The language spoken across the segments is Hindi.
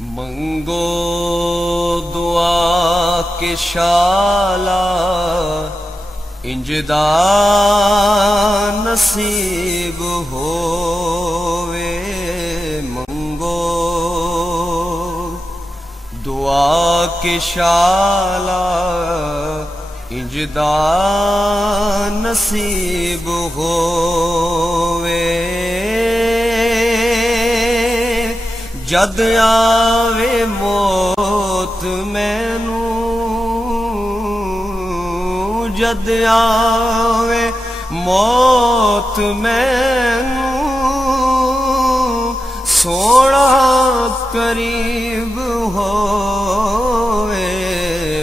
मंगो दुआ के शाला इंजदा नसीब होवे। मंगो दुआ के शाला इंजदा नसीब होवे। जद आवे मौत मैनू, जद आवे मौत मैनू, सोना करीब होवे।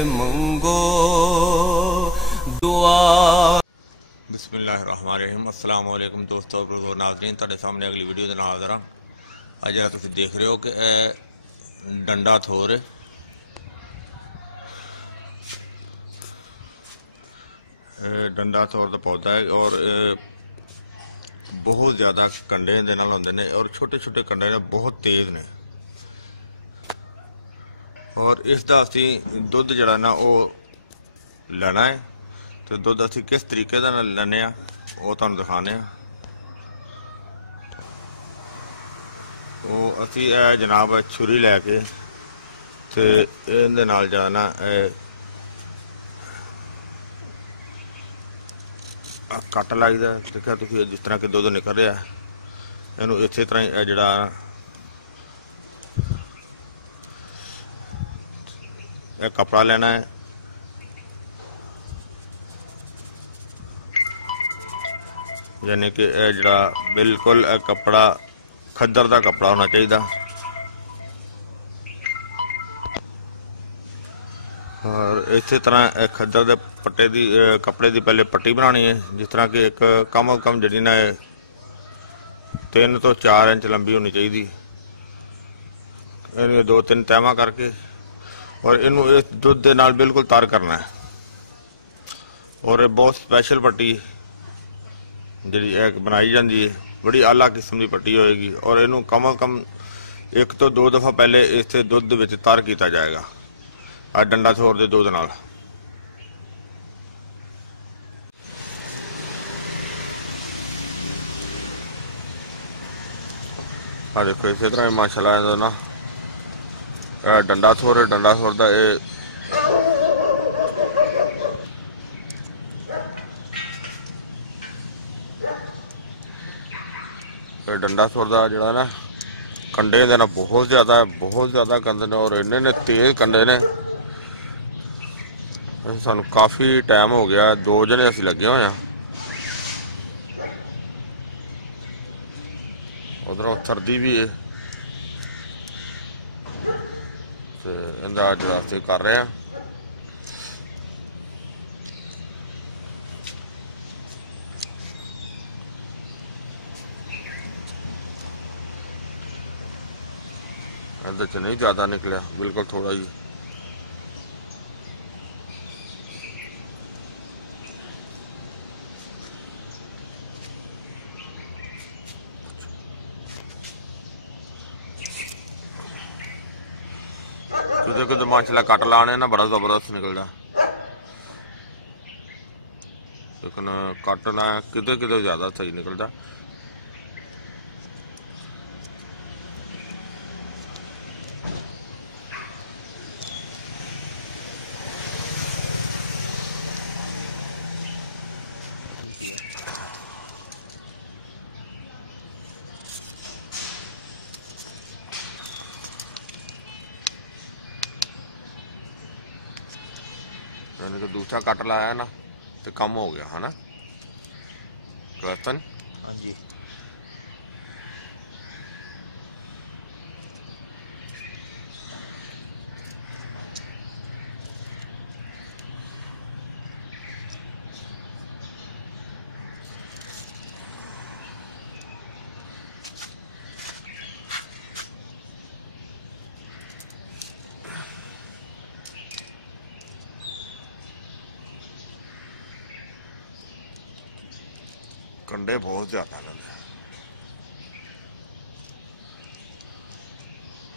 मंगो दुआ। बिस्मिल्लाहिर्रहमानिर्रहीम। अस्सलाम वालेकुम दोस्तों नाज़रीन, तुहाडे सामने अगली वीडियो दे नाल हाज़र हां। अज जरा तुसीं देख रहे हो कि डंडा थोर डंडा थोर का पौधा है और बहुत ज़्यादा कंडे दे नाल होंदे ने और छोटे छोटे कंडे ने बहुत तेज़ ने। और इसका असी दुध जड़ा ना वो लेना है, तो दुध असी किस तरीके का लैने आ वो तुहानूं दिखाने आ। वो असी जनाब छुरी लैके ते इहदे नाल जड़ा ना कट लाईदा। देखिया तुसीं जिस तरह कि दुध निकल रहा है, इनू इस तरह ही जड़ा कपड़ा लेना है, यानी कि जड़ा बिल्कुल कपड़ा खद्दर का कपड़ा होना चाहिए। और इस तरह खद्दर के पट्टे की कपड़े की पहले पट्टी बनानी है, जिस तरह कि एक कम अज कम जी ना 3 तो 4 इंच लंबी होनी चाहिए। इन 2-3 तैमा करके और इनू इस दुध के नाल बिल्कुल तर करना है। और ये बहुत स्पैशल पट्टी जी बनाई जाती है, बड़ी आला किस्म की पट्टी होएगी। और इनू कम अज कम 1 तो 2 दफ़ा पहले इस दुध विच तर किया जाएगा डंडा थोर के दुध नाल। देखो इस तरह माशाल्लाह ना डंडा थोर है। डंडा थोर का डंडा थोर का जड़ा ना कंडे देना बहुत ज़्यादा कंडे ने और इन्ने ने तेज कंडे ने। सानू काफ़ी टाइम हो गया, 2 जने असीं लगे हुए हैं। उधरों सर्दी भी है तो इहदा जड़ा असीं कर रहे हैं। इहदे च नहीं ज़्यादा निकलिया, बिल्कुल थोड़ा ही। किते माशाल्लाह कट लाने ना बड़ा जबरदस्त निकलता, लेकिन कट ना किते किते ज्यादा सही निकलता। मैंने तो दूसरा कट लाया ना तो कम हो गया है ना क्वेश्चन। हाँ जी। कंडे बहुत ज्यादा ने।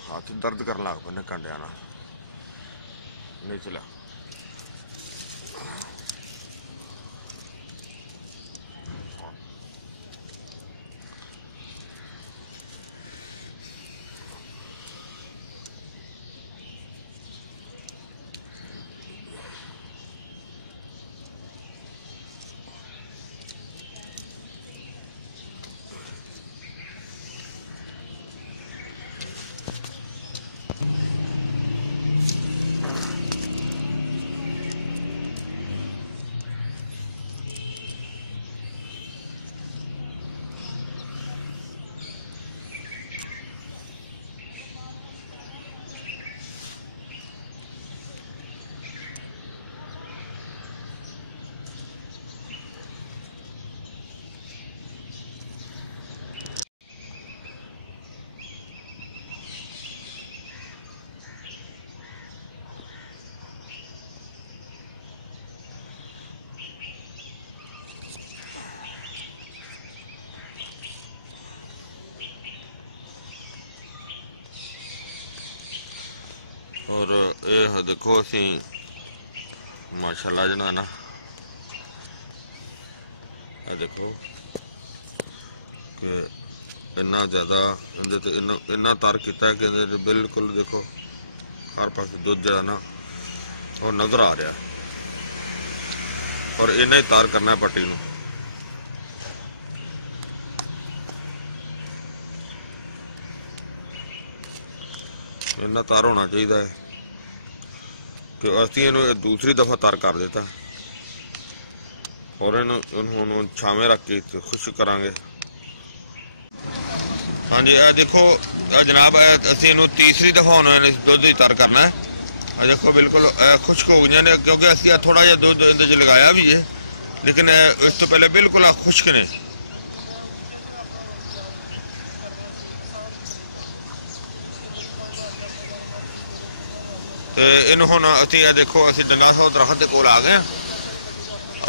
हाथ दर्द करन लग पैंदे कंडियां नाल निचला। और ये देखो असी माशाल्लाह जना ना ये देखो कि इन्ना ज़्यादा इन्ना तार किया कि बिल्कुल देखो हर पास दुध जरा ना और नज़र आ रहा है और इन्ना ही तार करना है पट्टी नूं। इन्ना तार होना चाहिए है कि असी इनू दूसरी दफा तार कर दिता और इन्होंने छावे रख के खुश करांगे। हाँ जी देखो जनाब असी इनू तीसरी दफा उन्होंने दुध की तार करना है। देखो बिल्कुल खुश्क हो गई ने क्योंकि असी थोड़ा जहा दुध इहदे च लगाया भी है लेकिन इस तो पहले बिल्कुल खुश्क ने। इन हुण असी देखो असी डंगा साहब दरख्त के कोल आ गए हैं।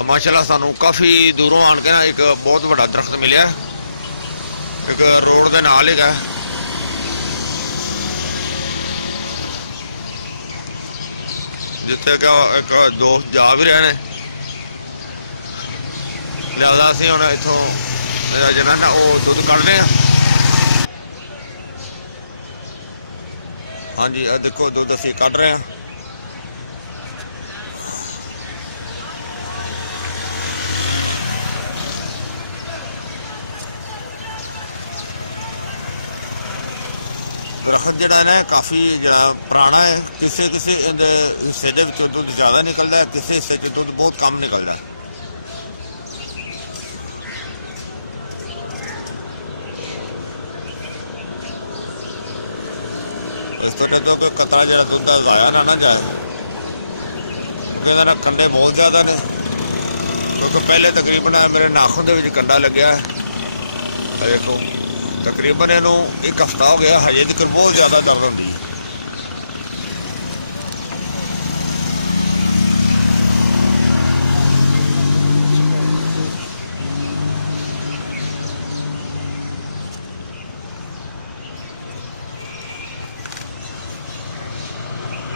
माशाल्लाह सानू काफ़ी दूरों आन के ना एक बहुत बड़ा दरख्त मिले एक रोड के नाल ही है। जिथे क्या एक दोस्त जा भी रहे हैं लिहाजा असी हुण इत्थों जना ना वो दुध कढ़ रहे हैं। हाँ जी देखो दुध असी कढ़ रहे हैं। दरख्त जड़ा ना काफ़ी जड़ा पुराना है किसी किसी हिस्से के दुध ज़्यादा निकलता है किसी हिस्से दुध बहुत कम निकलता है। इस तरह तो कोई कतरा जरा दुध का जाया ना जाए क्योंकि कंडे बहुत ज़्यादा ने क्योंकि पहले तकरीबन मेरे नाखून के कंडा लग्या है। देखो तकरीबन इनू एक हफ्ता हो गया हजे तक बहुत ज़्यादा दर्द होती है।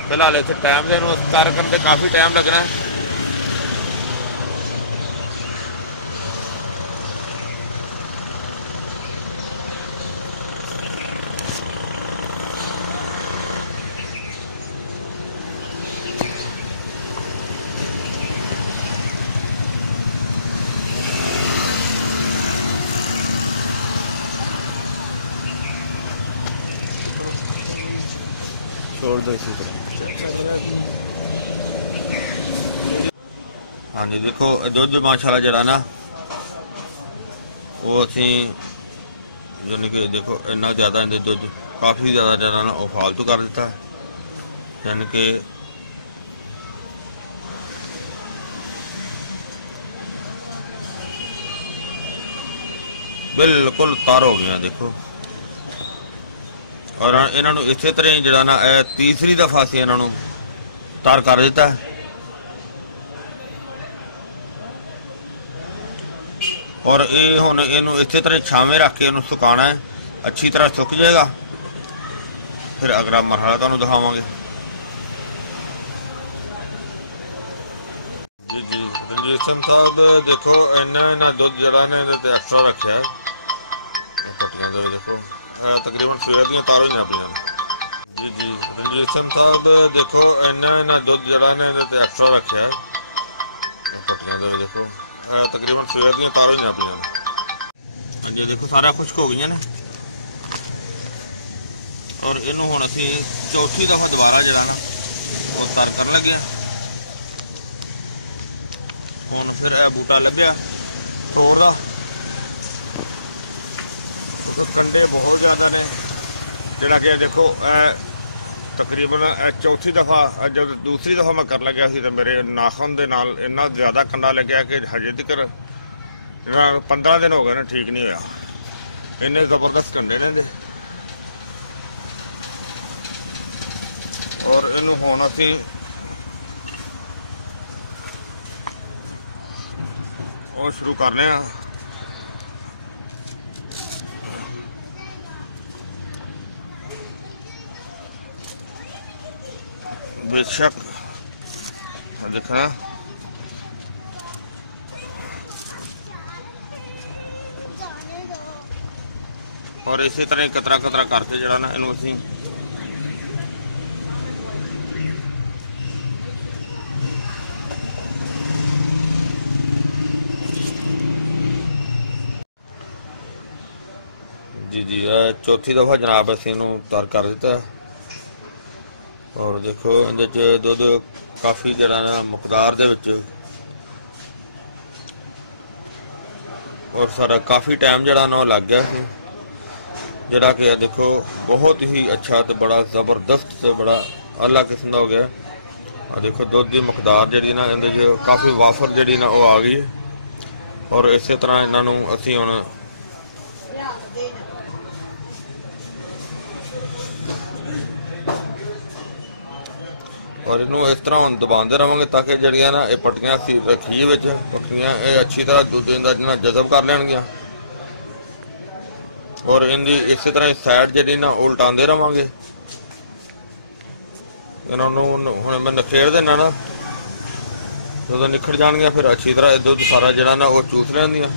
फिलहाल इतने टाइम से कार करने काफ़ी टाइम लगना है। छोड़ दो इसी तरह। हाँ जी देखो दुध माशाल्लाह जरा ना वो असी यानी कि देखो इन्ना ज़्यादा इन्हें दुध काफ़ी ज़्यादा जरा ना वो फालतू कर दिता यानी कि बिल्कुल तार हो गया देखो। और इन्होंने इस तरह ही जरा ना तीसरी दफा से इन्होंने तार कर दिता है और ये हुण इनू इस तरह छावे रख के इनू सुकाना है अच्छी तरह सुक जाएगा फिर अगला मरहला तुहानू दिखावांगे। जी जी रंजीत सिंह साहब देखो इन्ना दुध जरा ने एक्स्ट्रा रखा है पट्टियां देखो तकरीबन सवेर दी तारों ही अपनी। जी जी रंजीत सिंह साहब देखो इन्ना दुध जरा ने एक्स्ट्रा रखा है पट्टियां देखो तकरीबन सवेर दी तारों ही अपनी। हाँ जी देखो सारा खुश्क हो गई ने और इनू हुण असीं चौथी दफा दोबारा जरा ना वो तर कर लगे। हुण फिर यह बूटा लभ्या तोड़ दा तो कंडे बहुत ज़्यादा ने जिहड़ा कि देखो तकरीबन चौथी दफा जब दूसरी दफा मैं कर लग्या सी तो मेरे नाखन दे नाल इन्ना ज़्यादा कंडा लग्या कि हजे तक 15 दिन हो गए ना ठीक नहीं होया। इन्ने जबरदस्त कंडे ने दे और इनू हुण असीं वो शुरू करने बेशक देखना और इसी तरह कतरा कतरा करते जरा ना इनू असीं जी जी चौथी दफा जनाब असीं इनू तर कर दिता और देखो इहदे च दुध काफ़ी जरा ना मुकदार दे विच और सारा काफ़ी टाइम जरा ना लग गया सी जरा कि देखो बहुत ही अच्छा तो बड़ा ज़बरदस्त तो बड़ा अला किस्म का हो गया। देखो दुध की मुकदार जी ना इहदे च काफ़ी वाफर जी ना वो आ गई और इस तरह इन्हों असीं हुण और इनू इस तरह हम दबाते रहेंगे ताकि जड़ियाँ ना ये पट्टियां खीर बकरियां ये अच्छी तरह दुध इनका जजब कर लैनगियां और इनकी इस तरह सैड जी ना उल्टाते रहेंगे। इन्होंने हुण मैं नखेड़ देना ना जो निखड़ जाएगियां फिर अच्छी तरह दुध सारा जरा ना वो चूस लैंदियां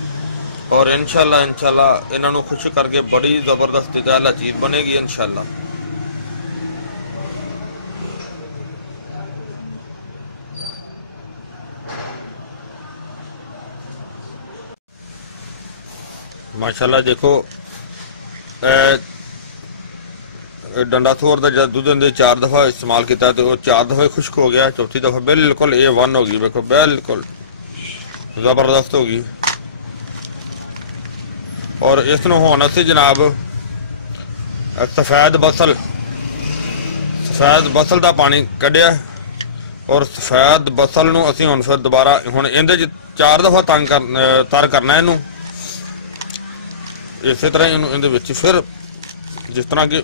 और इंशाअल्लाह इन्हों खुश करके बड़ी जबरदस्त अला चीज़ बनेगी इंशाअल्लाह। माशाल्लाह देखो डंडा थोर का जब दुध इन्हें 4 दफा इस्तेमाल किया तो वो 4 दफा खुश्क हो गया। चौथी दफा बिल्कुल A1 हो गई देखो बिल्कुल जबरदस्त हो गई और इस होने से जनाब सफेद बसल का पानी कढ़िया और सफेद बसल नूं असीं हुण फिर दोबारा हुण इहदे 4 दफा तर करना इनू इस तरह इन्हें फिर जिस तरह कि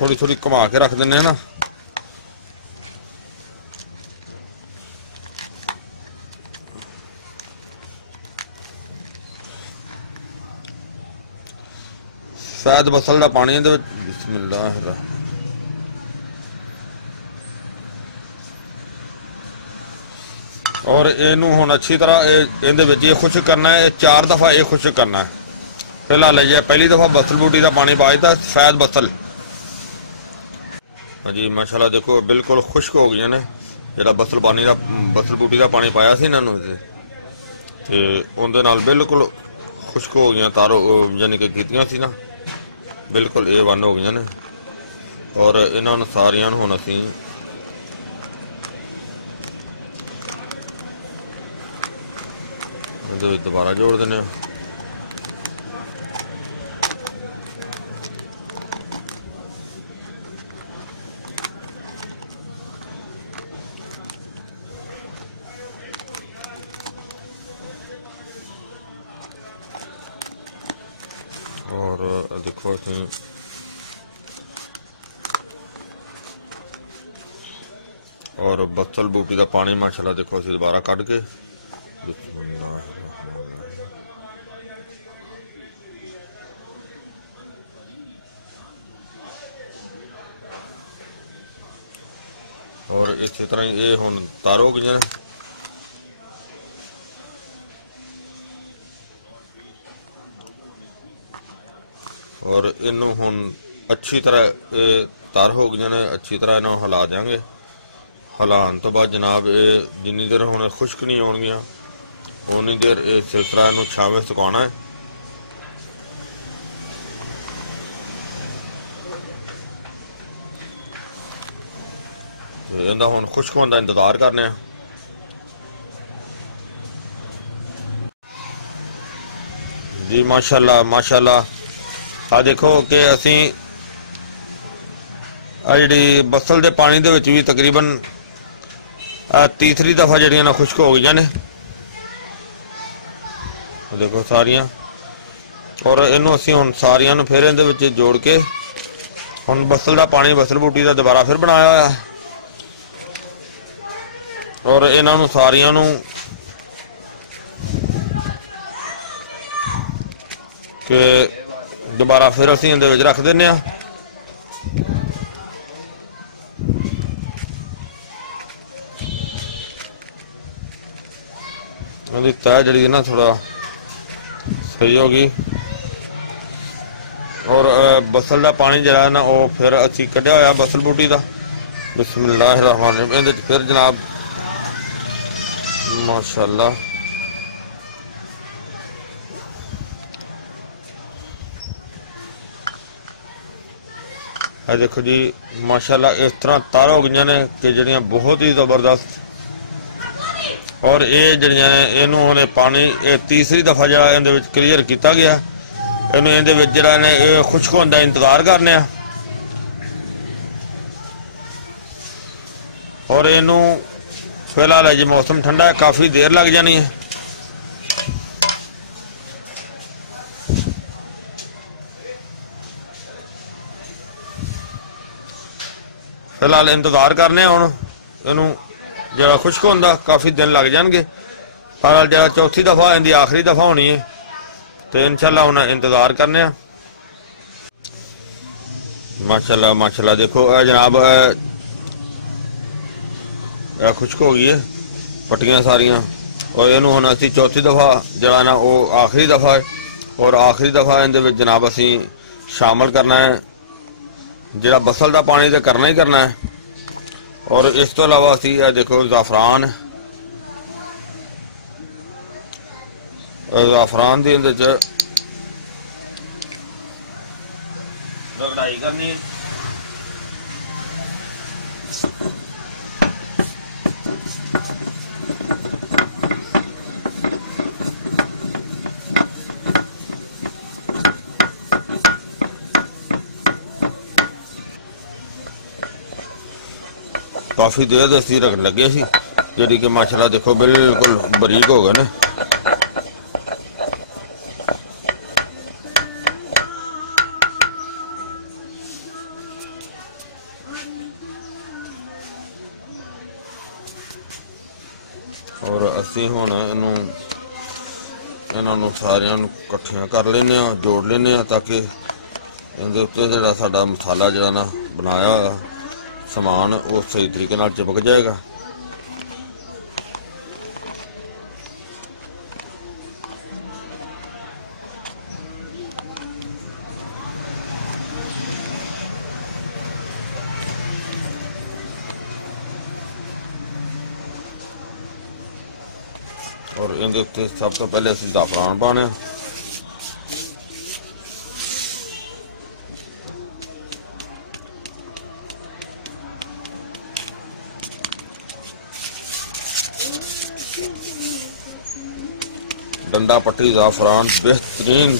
थोड़ी थोड़ी घुमा के रख दें ना सैद बसल का पानी बिस्मिल्लाह और इनू हुण अच्छी तरह ये खुश्क करना है। 4 दफा ये खुश्क करना है। फिलहाल ये पहली दफा बसल बूटी का पानी पा दिता सफेद बसल। हाँ जी माशाल्लाह देखो बिल्कुल खुश्क हो गई ने जो बसल बूटी का पानी पाया से इन्हों उनके नाल बिल्कुल खुश्क हो गई तारो यानी कि कीतियां सी ना बिल्कुल A1 हो गई ने और इन्होंने सारिया हुण असीं दोबारा जोड़ देने और देखो इतनी और बसल बूटी का पानी माशाल्लाह देखो असीं दोबारा कढ़ के और इस तरह ही ये हुण तर हो गई ने। और इनू हुण अच्छी तरह तर हो गई ने, अच्छी तरह इन्हों हिला देंगे। हिलाने तो बाद जनाब ये जिन्नी देर हुण खुश्क नहीं होणगियां उन्नी देर इस तरह इनू छावे सुकाना है। इहदा हुण खुश्क होने का इंतजार करने। जी माशाअल्लाह माशाअल्लाह। आ देखो कि असी आ जी बसल के पानी दे विच भी तकरीबन तीसरी दफा जड़ियां ना खुश्क हो गई ने। देखो सारियां। और इनू असी हुण सारियां नूं फिर इहदे विच जोड़ के हुण बसल का पानी बसल बूटी का दोबारा फिर बनाया होया है। और इन्हां नूं सारियां नूं कि दोबारा फिर असी इहदे विच रख दिंदे आ। इहदी तह जिहड़ी ना थोड़ा सही होगी। और बसल का पानी जरा ना वो फिर असी कढ़िया होया बसल बूटी का। बिस्मिल्लाहिर्रहमानिर्रहीम। इहदे च फिर जनाब माशाअल्लाह है देखो जी माशाअल्लाह इस तरह तर हो गई ने कि जड़ियां बहुत ही जबरदस्त। और ये जड़ियां ने इनू हुणे पानी तीसरी दफा जरा इहदे विच क्लीयर किया गया। इनू इहदे विच जरा ने खुश्क होने का इंतजार करने। और इनू फिलहाल अजे मौसम ठंडा है, काफ़ी देर लग जानी है। फिलहाल इंतजार करने हुण इनू जरा खुश्क होने का काफ़ी दिन लग जाएंगे। फिलहाल जरा चौथी दफा इनकी आखिरी दफा होनी है तो इंशाल्लाह हुण इंतजार करने। माशाल्लाह माशाल्लाह। देखो जनाब खुश्क हो गई है पट्टियां सारियां। और इनू हुण असी चौथी दफा जरा ना वो आखिरी दफा है। और आखिरी दफा इहदे विच जनाब असी शामिल करना है जिहड़ा बसल का पानी तो करना ही करना है। और इस तो अलावा असी देखो ज़ाफ़रान ज़ाफ़रान की इहदे च रगड़ाई करनी है। काफ़ी देर असी रखन लगे सी जी कि माशाल्लाह देखो बिल्कुल बरीक हो गए ने। और असी हुण इन्हों सारिया कट्ठियां कर लेने जोड़ लेने ताकि इहदे उत्ते जिहड़ा साडा मसाला जिहड़ा ना बनाया होया समान वो सही तरीके नाल चिपक जाएगा। और इहदे उत्ते सब तो पहले असीं ज़ाफ़रान पाने। डंडा पट्टी ज़ाफ़रान बेहतरीन।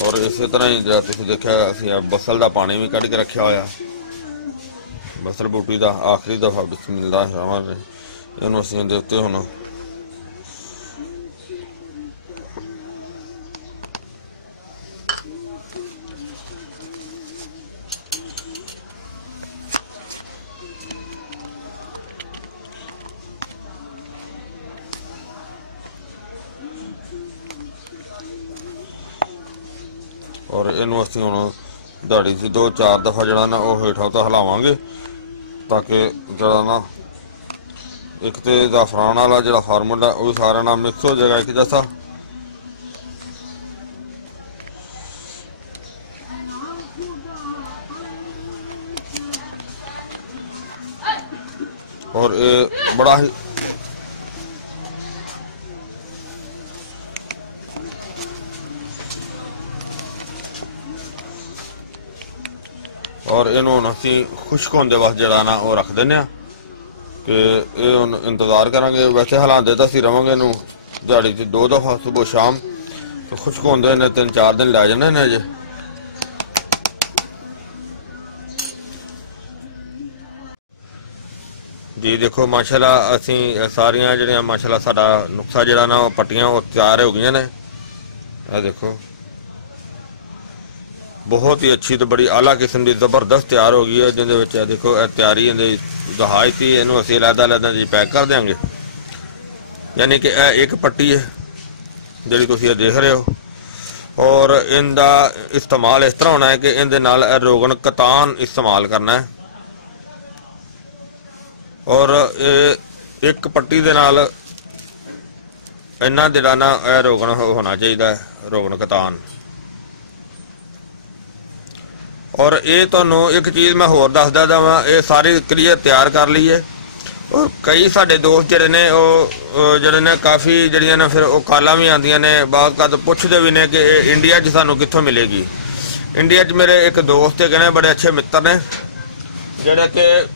और इस तरह ही जो तुसीं देखा असीं बसल का पानी भी कढ़ के रखा होया बसल बूटी का आखिरी दफा। बिस्मिल्लाहिर्रहमानिर्रहीम। इहनूं असीं इहदे उत्ते हुण और इनू असीं हुण दिहाड़ी 'ਚ 2-4 दफ़ा जिहड़ा ना वो हेठां तो हिलावांगे ताकि जिहड़ा ना एक तो ज़ाफरान वाला जिहड़ा फार्मूला वो भी सारे नाल मिक्स हो जाएगा एक जैसा। और ये बड़ा ही और इनू हुण असीं खुश्क होंदे बस जिहड़ा ना वो रख दिंदे आ कि ये हुण इंतजार करांगे। वैसे हिलांदे तां असीं रवांगे इनू दिहाड़ी 'ਚ 2 दफ़ा सुबह शाम, तो खुश्क होंदे ने 3-4 दिन लै जाने ने अजे। जी देखो माशाल्लाह असीं सारियां जिहड़ियां माशाल्लाह साडा नुक्सा जिहड़ा ना पट्टियां वो तैयार हो गई ने। ये देखो बहुत ही अच्छी तो बड़ी आला किस्म की जबरदस्त तैयार हो गई है। जिंदे विच देखो तैयारी दहाई थी, इनू असीं अलग-अलग जी पैक कर देंगे। यानी कि एक पट्टी है जिहड़ी तुसीं देख रहे हो, और इनका इस्तेमाल इस तरह होना है कि इहदे नाल रोगन कतान इस्तेमाल करना है। और एक पट्टी दे नाल इन्ना जिहड़ा ना रोगन होना चाहिए, रोगन कतान। और ये तुहानूं एक चीज़ मैं होर दसदा जावां, ये सारी क्लीयर तैयार कर ली है। और कई साडे दोस्त जिहड़े ने जिहड़े ने काफ़ी जिहड़ियां ने फिर वो कालां भी आंदियां ने, बाज़ कद पुछदे भी ने कि इंडिया 'च सानूं कित्थों मिलेगी। इंडिया 'च मेरे एक दोस्त है ने, बड़े अच्छे मित्र ने, जिहड़े कि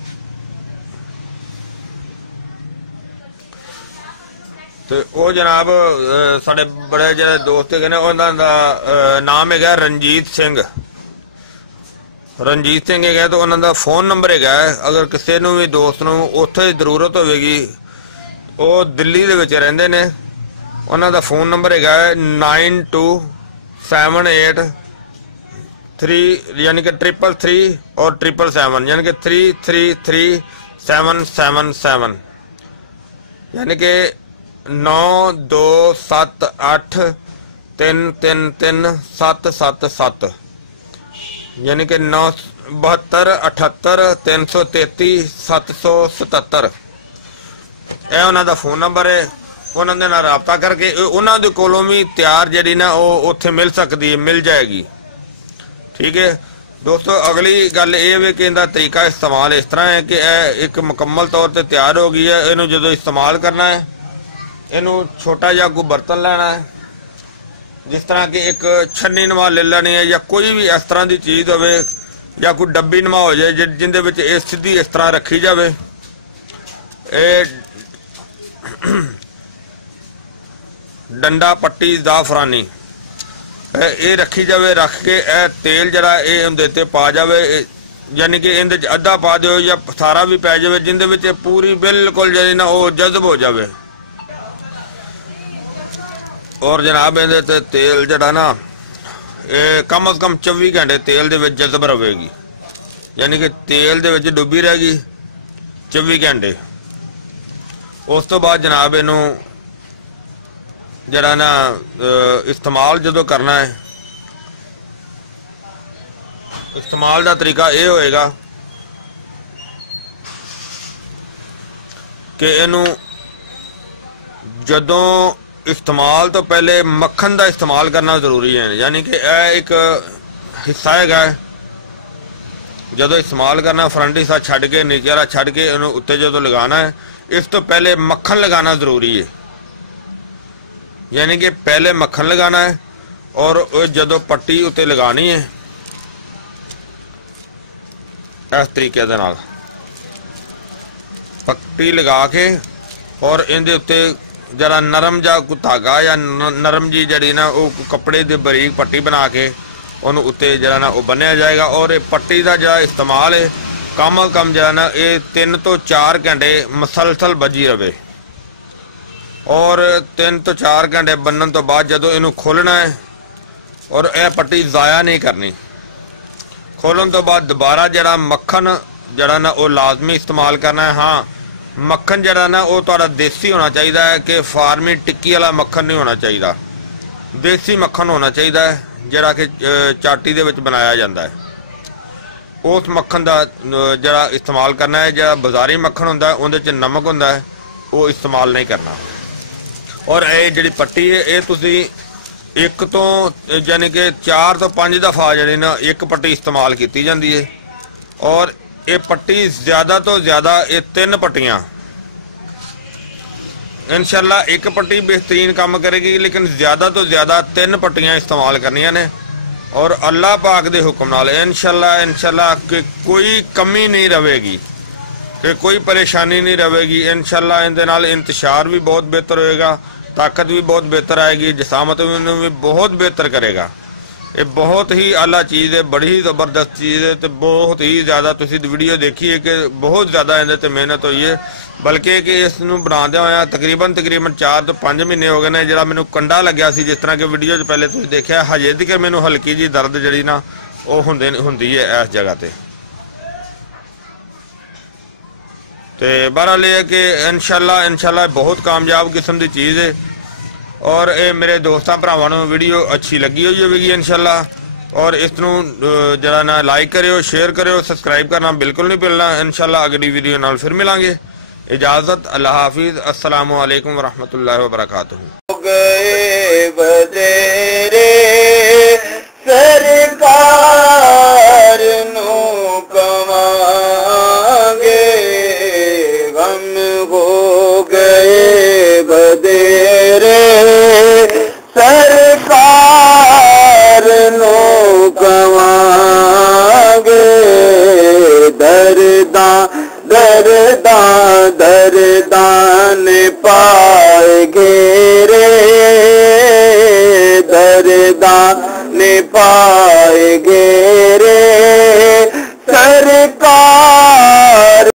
तो वो जनाब साडे बड़े जिहड़े दोस्त है ने, उन्हां दा नाम है रणजीत सिंह। रणजीत सिंह है तो उन्होंने फोन नंबर है, अगर किसी नूं भी दोस्त नूं उत्थे जरूरत होगी, वो दिल्ली दे विच रहिंदे ने। उन्हां दा फोन नंबर है 9278 यानी कि 333 और 777 यानी कि 333777 यानी कि 9278333777 यानी कि 9278833777 यह उन्हों का फोन नंबर है। उन्होंने रबता करके उन्होंने कोलों भी तैयार जी ना वो उत्थे मिल सकती है, मिल जाएगी। ठीक है दोस्तों, अगली गल ये है कि इनका तरीका इस्तेमाल इस तरह है कि एक मुकम्मल तौर पर तैयार हो गई है। इनू जो इस्तेमाल करना है, इनू छोटा जा कोई बर्तन लेना है, जिस तरह की एक छन्नी नुमा ले लेनी है, या कोई भी इस तरह की चीज़ हो, या कोई डब्बी नुमा हो जाए जिंदे विच सीधी इस तरह रखी जाए। डंडा पट्टी जाफरानी ये रखी जाए, रख के तेल जरा ये पा जाए, यानी कि इहदे अद्धा पा दो या सारा भी पै जाए, जिंदे विच पूरी बिल्कुल जी ना वो जज्ब हो जाए। और जनाब इहदे तेल जड़ा ना ये कम अज कम 24 घंटे तेल दे विच जज्ब रहेगी, यानी कि तेल दे विच डुबी रहेगी 24 घंटे। उस तो बाद जनाब इनू जड़ा ना इस्तेमाल जो करना है, इस्तेमाल का तरीका यह होएगा कि इनू जदों इस्तेमाल तो पहले मक्खन का इस्तेमाल करना जरूरी है, यानी कि यह एक हिस्सा है। जो इस्तेमाल करना फ्रंट हिस्सा छड़ के नीचे वाला छड़ के इन्हों उत्ते जो लगाना है, इस तो पहले मक्खन लगाना जरूरी है, यानी कि पहले मक्खन लगाना है। और जो पट्टी उत्ते लगानी है इस तरीके दे नाल पट्टी लगा के, और इनके उत्ते जरा नरम जा कोई धागा या नरम जी जड़ी ना वो कपड़े की बरीक पट्टी बना के उन्होंने उत्ते जरा ना वो बनिया जाएगा। और ये पट्टी का जरा इस्तेमाल है कम अज कम जरा ना ये 3 तो 4 घंटे मसलसल बजी रहे। और 3 तो 4 घंटे बनने तो बाद जो इनू खोलना है, और यह पट्टी ज़ाया नहीं करनी। खोलन तो बाद दोबारा जरा मक्खन जरा ना वो लाजमी इस्तेमाल करना है। हाँ, मक्खन जरा ना वो थोड़ा देसी होना चाहिए है, कि फार्मी टिक्की वाला मक्खन नहीं होना चाहिए, देसी मक्खन होना चाहिए है, जिहड़ा कि चाटी दे विच बनाया जाता है, उस मक्खन का जिहड़ा इस्तेमाल करना है। जिहड़ा बाजारी मक्खन हुंदा है उहदे च नमक हुंदा है, वो इस्तेमाल नहीं करना। और ये जिहड़ी पट्टी है ये तुसीं एक तो यानी कि 4 तो 5 दफ़ा जी ना एक पट्टी इस्तेमाल की जाती है। और ये पट्टी ज़्यादा तो ज़्यादा ये 3 पट्टियाँ इंशाल्लाह, एक पट्टी बेहतरीन काम करेगी, लेकिन ज़्यादा तो ज़्यादा 3 पट्टियाँ इस्तेमाल करनियाँ ने। और अल्लाह पाक दे हुक्म नाल इंशाल्लाह कि कोई कमी नहीं रहेगी, कि कोई परेशानी नहीं रहेगी। इंशाल्लाह इहदे नाल इंतशार भी बहुत बेहतर होएगा, ताकत भी बहुत बेहतर आएगी, जिसामत भी बहुत बेहतर करेगा। ये बहुत ही आला चीज़ है, बड़ी ही ज़बरदस्त चीज़ है। तो बहुत ही ज़्यादा तुसीं वीडियो देखी है कि बहुत ज़्यादा इहदे ते मेहनत हुई है, बल्कि कि इसनूं बनांदे होया तकरीबन 4 तो 5 महीने हो गए ने। जिहड़ा मैनूं कंडा लग्या सी, जिस तरह कि वीडियो च पहले तुसीं देखिया, हजे तक मैनूं हल्की जी दर्द जिहड़ी ना वो हुंदी है इस जगह ते। तो बहरहाल ये है कि इंशाल्लाह बहुत कामयाब किस्म की चीज़ है। और ये मेरे दोस्तों भरावां नूं वीडियो अच्छी लगी हुई होगी इंशाल्लाह। और इसनूं जरा ना लाइक करियो, शेयर करियो, सब्सक्राइब करना बिल्कुल नहीं भूलना। इंशाल्लाह अगली वीडियो नाल फिर मिलांगे। इजाज़त, अल्लाह हाफिज़, अस्सलामु अलैकुम वरहमतुल्लाहि वबरकातुहू। गए बदेरे सरकार नू कवांगे, गम हो गए बदेरे सरकार नू कवांगे। दरदान पाए घेरे, दरदान पाए घेरे।